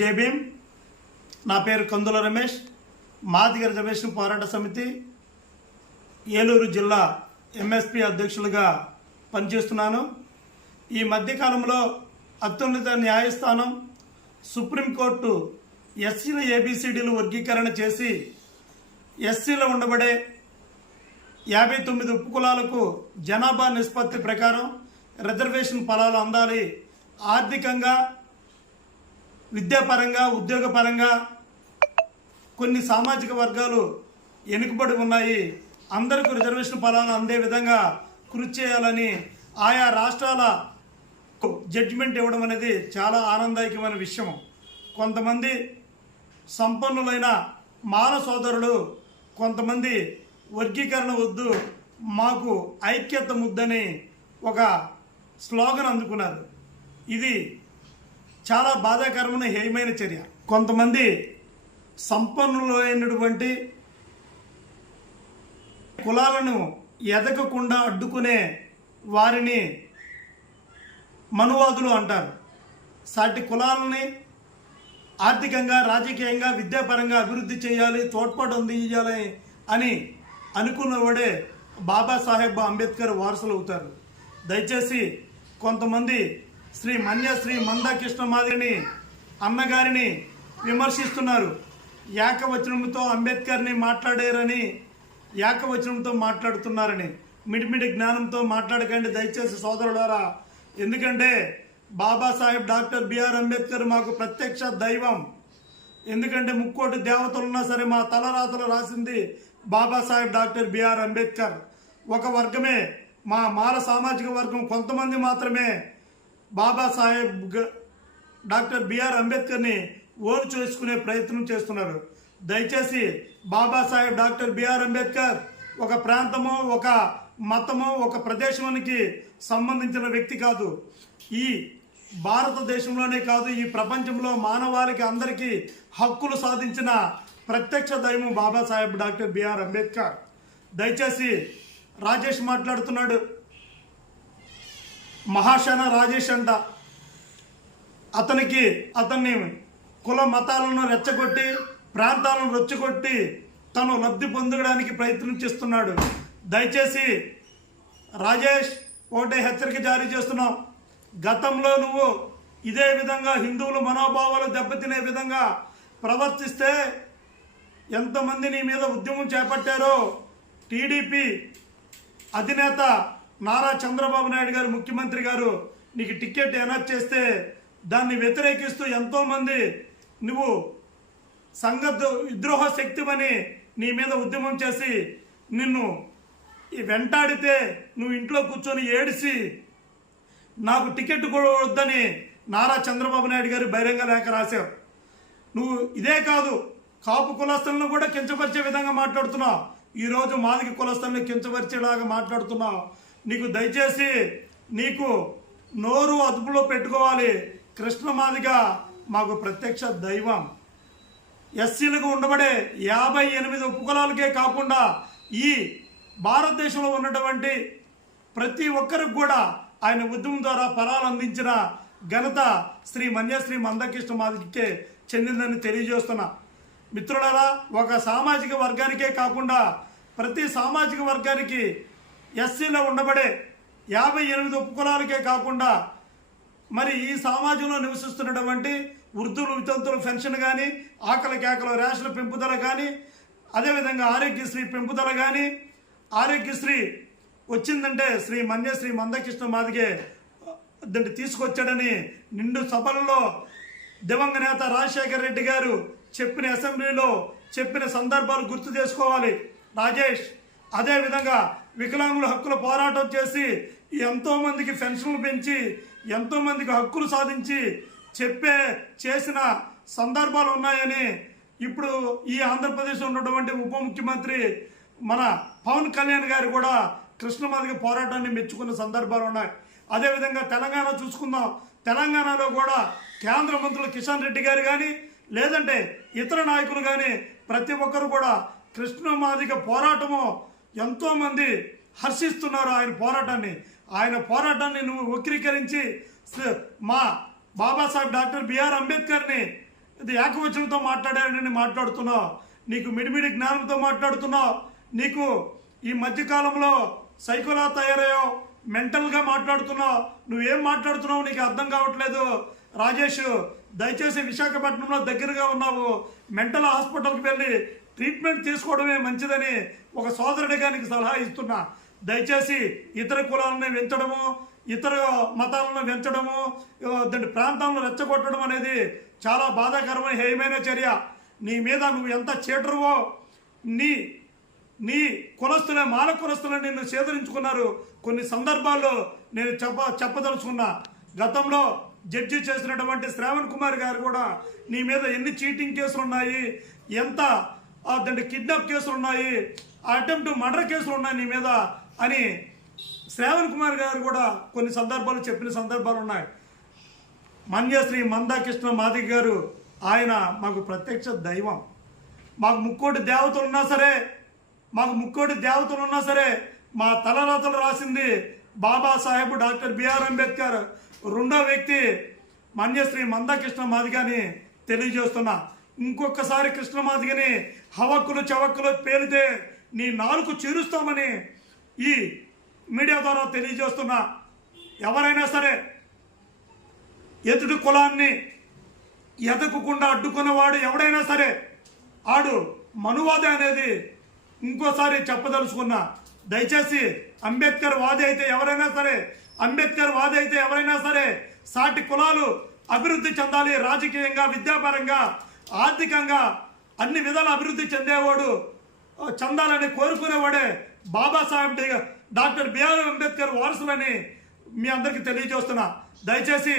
జై భీమ్. నా పేరు కందుల రమేష్. మాదిగ రిజర్వేషన్ పోరాట సమితి ఏలూరు జిల్లా ఎంఎస్పి అధ్యక్షులుగా పనిచేస్తున్నాను. ఈ మధ్యకాలంలో అత్యున్నత న్యాయస్థానం సుప్రీంకోర్టు ఎస్సీల ఏబిసిడీలు వర్గీకరణ చేసి ఎస్సీలో ఉండబడే 59 ఉపకులాలకు జనాభా నిష్పత్తి ప్రకారం రిజర్వేషన్ ఫలాలు అందాలి, ఆర్థికంగా విద్యాపరంగా ఉద్యోగపరంగా కొన్ని సామాజిక వర్గాలు వెనుకబడి ఉన్నాయి, అందరికీ రిజర్వేషన్ ఫలాలు అందే విధంగా కృషి చేయాలని ఆయా రాష్ట్రాల జడ్జిమెంట్ ఇవ్వడం అనేది చాలా ఆనందదాయకమైన విషయం. కొంతమంది సంపన్నులైన మాల సోదరులు కొంతమంది వర్గీకరణ వద్దు, మాకు ఐక్యత ముద్దని ఒక స్లోగన్ అందుకున్నారు. ఇది చాలా బాధాకరమైన హేయమైన చర్య. కొంతమంది సంపన్నులైనటువంటి కులాలను ఎదగకుండా అడ్డుకునే వారిని మనువాదులు అంటారు. సాటి కులాలని ఆర్థికంగా రాజకీయంగా విద్యాపరంగా అభివృద్ధి చేయాలి, తోడ్పాటు అందించాలి అని అనుకున్నవాడే బాబాసాహెబ్ అంబేద్కర్ వారసులు అవుతారు. దయచేసి కొంతమంది శ్రీ మందాకృష్ణ మాదిరిని అన్నగారిని విమర్శిస్తున్నారు. ఏకవచనంతో అంబేద్కర్ని మాట్లాడారని ఏకవచనంతో మాట్లాడుతున్నారని మిడిమిడి జ్ఞానంతో మాట్లాడకండి దయచేసి సోదరులారా. ఎందుకంటే బాబాసాహెబ్ డాక్టర్ బిఆర్ అంబేద్కర్ మాకు ప్రత్యక్ష దైవం. ఎందుకంటే ముక్కోటి దేవతలున్నా సరే మా తలరాతలు రాసింది బాబాసాహెబ్ డాక్టర్ బిఆర్ అంబేద్కర్. ఒక వర్గమే, మా మాల సామాజిక వర్గం కొంతమంది మాత్రమే బాబాసాహెబ్ డాక్టర్ బిఆర్ అంబేద్కర్ని ఓను చేసుకునే ప్రయత్నం చేస్తున్నారు. దయచేసి బాబాసాహెబ్ డాక్టర్ బిఆర్ అంబేద్కర్ ఒక ప్రాంతమో ఒక మతమో ఒక ప్రదేశానికి సంబంధించిన వ్యక్తి కాదు. ఈ భారతదేశంలోనే కాదు, ఈ ప్రపంచంలో మానవాళికి అందరికీ హక్కులు సాధించిన ప్రత్యక్ష దైవం బాబాసాహెబ్ డాక్టర్ బిఆర్ అంబేద్కర్. దయచేసి రాజేష్ మాట్లాడుతున్నాడు, మహాశన రాజేష్ అంట. అతన్ని కుల మతాలను రెచ్చగొట్టి ప్రాంతాలను రెచ్చగొట్టి తను లబ్ధి పొందడానికి ప్రయత్నం చేస్తున్నాడు. దయచేసి రాజేష్ ఒకటే హెచ్చరిక జారీ చేస్తున్నాం. గతంలో నువ్వు ఇదే విధంగా హిందువుల మనోభావాలు దెబ్బతినే విధంగా ప్రవర్తిస్తే ఎంతమంది నీ మీద ఉద్యమం చేపట్టారో టీడీపీ అధినేత నారా చంద్రబాబు నాయుడు గారు ముఖ్యమంత్రి గారు నీకు టికెట్ అనౌన్స్ చేస్తే దాన్ని వ్యతిరేకిస్తూ ఎంతోమంది నువ్వు సంఘ విద్రోహ శక్తివని నీ మీద ఉద్యమం చేసి నిన్ను వెంటాడితే నువ్వు ఇంట్లో కూర్చొని ఏడిసి నాకు టికెట్ కూడా వద్దని నారా చంద్రబాబు నాయుడు గారు బహిరంగ లేఖ రాశావు. నువ్వు ఇదే కాదు, కాపు కులస్తులను కూడా కించపరిచే విధంగా మాట్లాడుతున్నావు. ఈరోజు మాదిగ కులస్తులను కించపరిచేలాగా మాట్లాడుతున్నావు. నీకు దయచేసి నీకు నోరు అదుపులో పెట్టుకోవాలి. కృష్ణ మాదిగ మాకు ప్రత్యక్ష దైవం. ఎస్సీలకు ఉండబడే 58 ఉపకులాలకే కాకుండా ఈ భారతదేశంలో ఉన్నటువంటి ప్రతి ఒక్కరికి కూడా ఆయన ఉద్యమం ద్వారా ఫలాలు అందించిన ఘనత శ్రీ మందాకృష్ణ మాదిగకే చెందిందని తెలియజేస్తున్నా. మిత్రులారా, ఒక సామాజిక వర్గానికే కాకుండా ప్రతి సామాజిక వర్గానికి ఎస్సీలో ఉండబడే 58 ఉపకులాలకే కాకుండా మరి ఈ సమాజంలో నివసిస్తున్నటువంటి వృద్ధులు వితంతుల పెన్షన్ కానీ, ఆకలి కేకల రేషన్ల పెంపుదల కానీ, అదేవిధంగా ఆరోగ్యశ్రీ పెంపుదల కానీ, ఆరోగ్యశ్రీ వచ్చిందంటే శ్రీ మందాకృష్ణ మాదిగే దాన్ని తీసుకొచ్చాడని నిండు సభలలో దివంగత నేత రాజశేఖర రెడ్డి గారు చెప్పిన అసెంబ్లీలో చెప్పిన సందర్భాలు గుర్తు చేసుకోవాలి రాజేష్. అదేవిధంగా వికలాంగుల హక్కుల పోరాటం చేసి ఎంతోమందికి పెన్షన్లు పెంచి ఎంతోమందికి హక్కులు సాధించి చేసిన సందర్భాలు ఉన్నాయని ఇప్పుడు ఈ ఆంధ్రప్రదేశ్లో ఉన్నటువంటి ఉప ముఖ్యమంత్రి మన పవన్ కళ్యాణ్ గారు కూడా కృష్ణమాదిగ పోరాటాన్ని మెచ్చుకున్న సందర్భాలు ఉన్నాయి. అదేవిధంగా తెలంగాణ చూసుకుందాం. తెలంగాణలో కూడా కేంద్ర మంత్రులు కిషన్ రెడ్డి గారు కానీ లేదంటే ఇతర నాయకులు కానీ ప్రతి ఒక్కరు కూడా కృష్ణమాదిగ పోరాటము ఎంతోమంది హర్షిస్తున్నారు. ఆయన పోరాటాన్ని నువ్వు వక్రీకరించి మా బాబాసాహెబ్ డాక్టర్ బిఆర్ అంబేద్కర్ని ఇది ఏకవచనంతో మాట్లాడాడని మాట్లాడుతున్నావు, నీకు మిడిమిడి జ్ఞానంతో మాట్లాడుతున్నావు, నీకు ఈ మధ్యకాలంలో సైకోలా తయారయ్యావు, మెంటల్గా మాట్లాడుతున్నావు, నువ్వేం మాట్లాడుతున్నావు నీకు అర్థం కావట్లేదు. రాజేష్, దయచేసి విశాఖపట్నంలో దగ్గరగా ఉన్నావు, మెంటల్ హాస్పిటల్కి వెళ్ళి ట్రీట్మెంట్ తీసుకోవడమే మంచిదని ఒక సోదరుడిగా నీకు సలహా ఇస్తున్నా. దయచేసి ఇతర కులాలను పెంచడము, ఇతర మతాలను పెంచడము, దాని ప్రాంతాలను రెచ్చగొట్టడం అనేది చాలా బాధాకరమైన హేయమైన చర్య. నీ మీద నువ్వు ఎంత చీటరువో, నీ కులస్తులే మాల కులస్తులే నిన్ను సేదరించుకున్నారు. కొన్ని సందర్భాల్లో నేను చెప్పదలుచుకున్నా. గతంలో జడ్జి చేసినటువంటి శ్రావణ్ కుమార్ గారు కూడా నీ మీద ఎన్ని చీటింగ్ కేసులు ఉన్నాయి, ఎంత దాంట్లో కిడ్నాప్ కేసులు ఉన్నాయి, అటెంప్ట్ మర్డర్ కేసులు ఉన్నాయి నీ మీద అని శ్రావణ్ కుమార్ గారు కూడా కొన్ని సందర్భాలు చెప్పిన సందర్భాలు ఉన్నాయి. మన్యశ్రీ మందాకృష్ణ మాదిగ గారు, ఆయన మాకు ప్రత్యక్ష దైవం. మాకు ముక్కోటి దేవతలు ఉన్నా సరే మా తలరాతలు రాసింది బాబాసాహెబ్ డాక్టర్ బిఆర్ అంబేద్కర్. రెండో వ్యక్తి మన్యశ్రీ మందాకృష్ణ మాదిగని తెలియజేస్తున్నా. ఇంకొకసారి కృష్ణ మాదిగని హవక్కులు చవక్కులు పేలితే నీ నాలుగు చీరుస్తామని ఈ మీడియా ద్వారా తెలియజేస్తున్నా. ఎవరైనా సరే ఎదుటి కులాన్ని ఎదగకుండా అడ్డుకున్నవాడు ఎవడైనా సరే ఆడు మనువాది అనేది ఇంకోసారి చెప్పదలుచుకున్నా. దయచేసి అంబేద్కర్ వాది అయితే ఎవరైనా సరే సాటి కులాలు అభివృద్ధి చెందాలి, రాజకీయంగా, విద్యాపరంగా, ఆర్థికంగా అన్ని విధాల అభివృద్ధి చెందాలని కోరుకునేవాడే బాబాసాహెబ్ డాక్టర్ బిఆర్ అంబేద్కర్ వారసులని మీ అందరికీ తెలియజేస్తున్నా. దయచేసి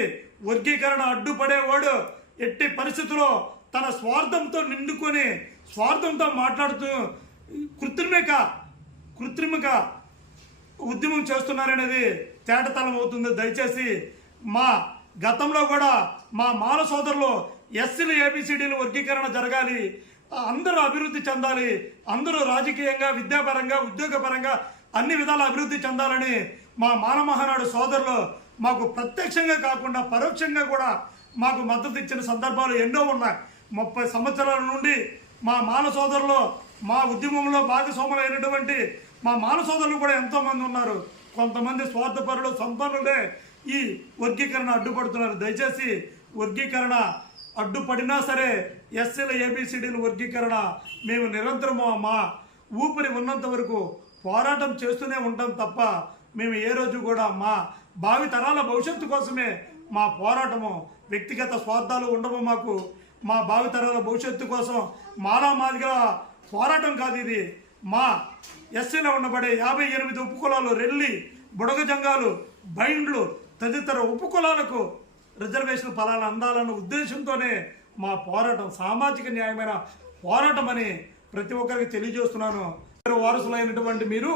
వర్గీకరణ అడ్డుపడేవాడు ఎట్టి పరిస్థితుల్లో తన స్వార్థంతో నిండుకొని స్వార్థంతో మాట్లాడుతూ కృత్రిమక ఉద్యమం చేస్తున్నారనేది తేటతలం అవుతుంది. దయచేసి మా గతంలో కూడా మా మాల సోదరులు ఎస్సీలు ఏబిసిడీలు వర్గీకరణ జరగాలి, అందరూ అభివృద్ధి చెందాలి, అందరూ రాజకీయంగా, విద్యాపరంగా, ఉద్యోగపరంగా అన్ని విధాల అభివృద్ధి చెందాలని మా మాల మహానాడు సోదరులు మాకు ప్రత్యక్షంగా కాకుండా పరోక్షంగా కూడా మాకు మద్దతు ఇచ్చిన సందర్భాలు ఎన్నో ఉన్నాయి. 30 సంవత్సరాల నుండి మా మాల సోదరులు మా ఉద్యమంలో భాగస్వాములైనటువంటి మా మాల సోదరులు కూడా ఎంతోమంది ఉన్నారు. కొంతమంది స్వార్థపరులు, సంపన్నులే ఈ వర్గీకరణ అడ్డుపడుతున్నారు. దయచేసి వర్గీకరణ అడ్డుపడినా సరే ఎస్సీల ఏబిసిడీల వర్గీకరణ మేము నిరంతరము మా ఊపిరి ఉన్నంత వరకు పోరాటం చేస్తూనే ఉంటాం తప్ప మేము ఏ రోజు కూడా మా భావి తరాల భవిష్యత్తు కోసమే మా పోరాటము. వ్యక్తిగత స్వార్థాలు ఉండవు మాకు. మా భావి తరాల భవిష్యత్తు కోసం మాదిగల పోరాటం కాదు ఇది. మా ఎస్సీలో ఉండబడే 58 ఉపకులాలు, రెల్లి, బుడగ జంగాలు, బైండ్లు తదితర ఉపకులాలకు రిజర్వేషన్ ఫలాలు అందాలన్న ఉద్దేశంతోనే మా పోరాటం సామాజిక న్యాయమైన పోరాటం అని ప్రతి ఒక్కరికి తెలియజేస్తున్నాను. వారసులైనటువంటి మీరు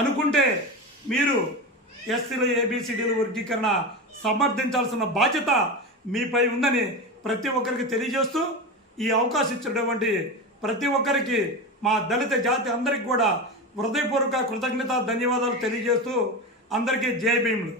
అనుకుంటే మీరు ఎస్సీల ఏబిసిడీల వర్గీకరణ సమర్థించాల్సిన బాధ్యత మీపై ఉందని ప్రతి ఒక్కరికి తెలియజేస్తూ ఈ అవకాశం ఇచ్చినటువంటి ప్రతి ఒక్కరికి మా దళిత జాతి అందరికి కూడా హృదయపూర్వక కృతజ్ఞత ధన్యవాదాలు తెలియజేస్తూ అందరికీ జై భీములు.